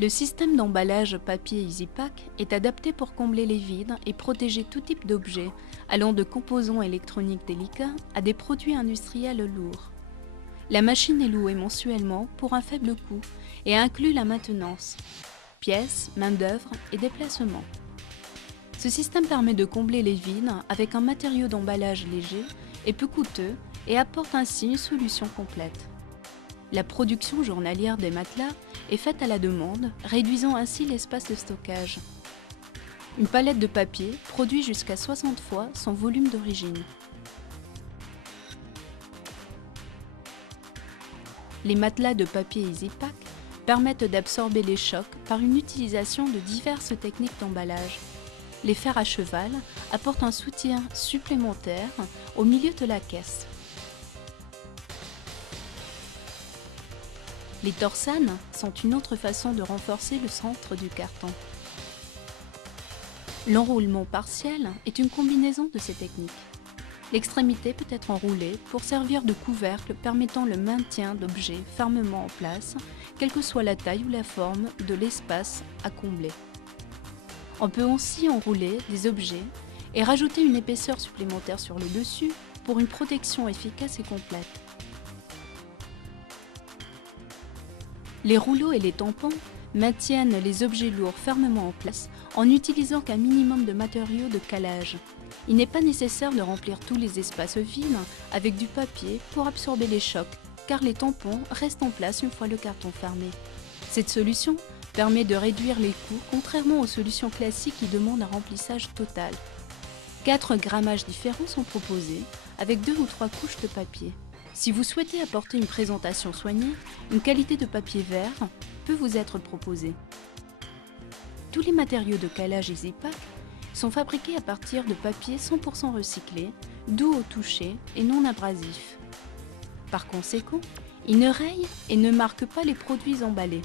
Le système d'emballage papier EasyPack est adapté pour combler les vides et protéger tout type d'objets, allant de composants électroniques délicats à des produits industriels lourds. La machine est louée mensuellement pour un faible coût et inclut la maintenance, pièces, main-d'œuvre et déplacements. Ce système permet de combler les vides avec un matériau d'emballage léger et peu coûteux et apporte ainsi une solution complète. La production journalière des matelas est faite à la demande, réduisant ainsi l'espace de stockage. Une palette de papier produit jusqu'à 60 fois son volume d'origine. Les matelas de papier EasyPack permettent d'absorber les chocs par une utilisation de diverses techniques d'emballage. Les fers à cheval apportent un soutien supplémentaire au milieu de la caisse. Les torsanes sont une autre façon de renforcer le centre du carton. L'enroulement partiel est une combinaison de ces techniques. L'extrémité peut être enroulée pour servir de couvercle permettant le maintien d'objets fermement en place, quelle que soit la taille ou la forme de l'espace à combler. On peut aussi enrouler des objets et rajouter une épaisseur supplémentaire sur le dessus pour une protection efficace et complète. Les rouleaux et les tampons maintiennent les objets lourds fermement en place en n'utilisant qu'un minimum de matériaux de calage. Il n'est pas nécessaire de remplir tous les espaces vides avec du papier pour absorber les chocs, car les tampons restent en place une fois le carton fermé. Cette solution permet de réduire les coûts, contrairement aux solutions classiques qui demandent un remplissage total. 4 grammages différents sont proposés, avec 2 ou 3 couches de papier. Si vous souhaitez apporter une présentation soignée, une qualité de papier vert peut vous être proposée. Tous les matériaux de calage EasyPack sont fabriqués à partir de papier 100% recyclé, doux au toucher et non abrasif. Par conséquent, ils ne rayent et ne marquent pas les produits emballés.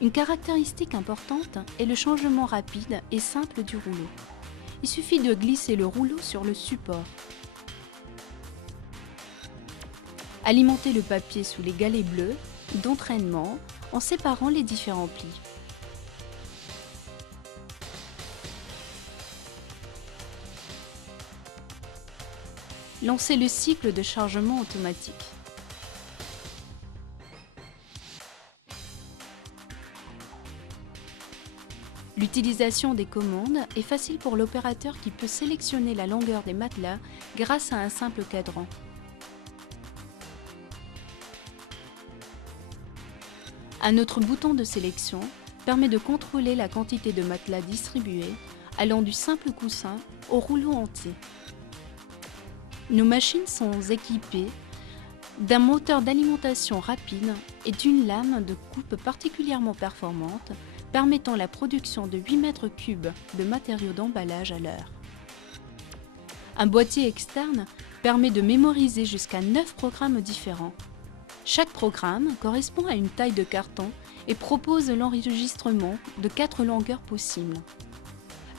Une caractéristique importante est le changement rapide et simple du rouleau. Il suffit de glisser le rouleau sur le support. Alimentez le papier sous les galets bleus d'entraînement en séparant les différents plis. Lancez le cycle de chargement automatique. L'utilisation des commandes est facile pour l'opérateur qui peut sélectionner la longueur des matelas grâce à un simple cadran. Un autre bouton de sélection permet de contrôler la quantité de matelas distribués, allant du simple coussin au rouleau entier. Nos machines sont équipées d'un moteur d'alimentation rapide et d'une lame de coupe particulièrement performante, permettant la production de 8 mètres cubes de matériaux d'emballage à l'heure. Un boîtier externe permet de mémoriser jusqu'à 9 programmes différents. Chaque programme correspond à une taille de carton et propose l'enregistrement de 4 longueurs possibles.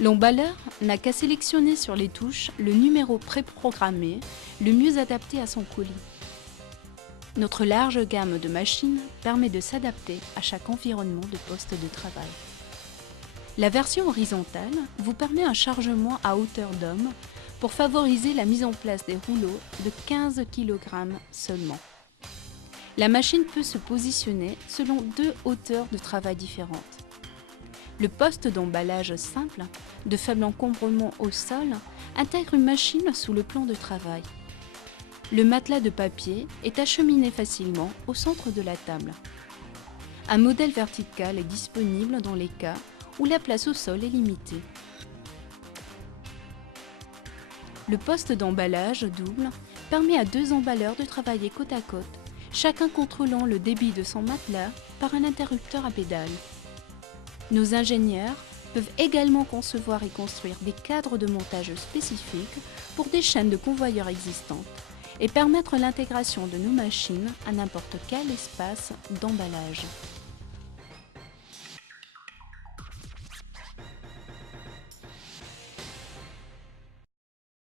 L'emballeur n'a qu'à sélectionner sur les touches le numéro préprogrammé, le mieux adapté à son colis. Notre large gamme de machines permet de s'adapter à chaque environnement de poste de travail. La version horizontale vous permet un chargement à hauteur d'homme pour favoriser la mise en place des rouleaux de 15 kg seulement. La machine peut se positionner selon 2 hauteurs de travail différentes. Le poste d'emballage simple, de faible encombrement au sol, intègre une machine sous le plan de travail. Le matelas de papier est acheminé facilement au centre de la table. Un modèle vertical est disponible dans les cas où la place au sol est limitée. Le poste d'emballage double permet à 2 emballeurs de travailler côte à côte, chacun contrôlant le débit de son matelas par un interrupteur à pédale. Nos ingénieurs peuvent également concevoir et construire des cadres de montage spécifiques pour des chaînes de convoyeurs existantes et permettre l'intégration de nos machines à n'importe quel espace d'emballage.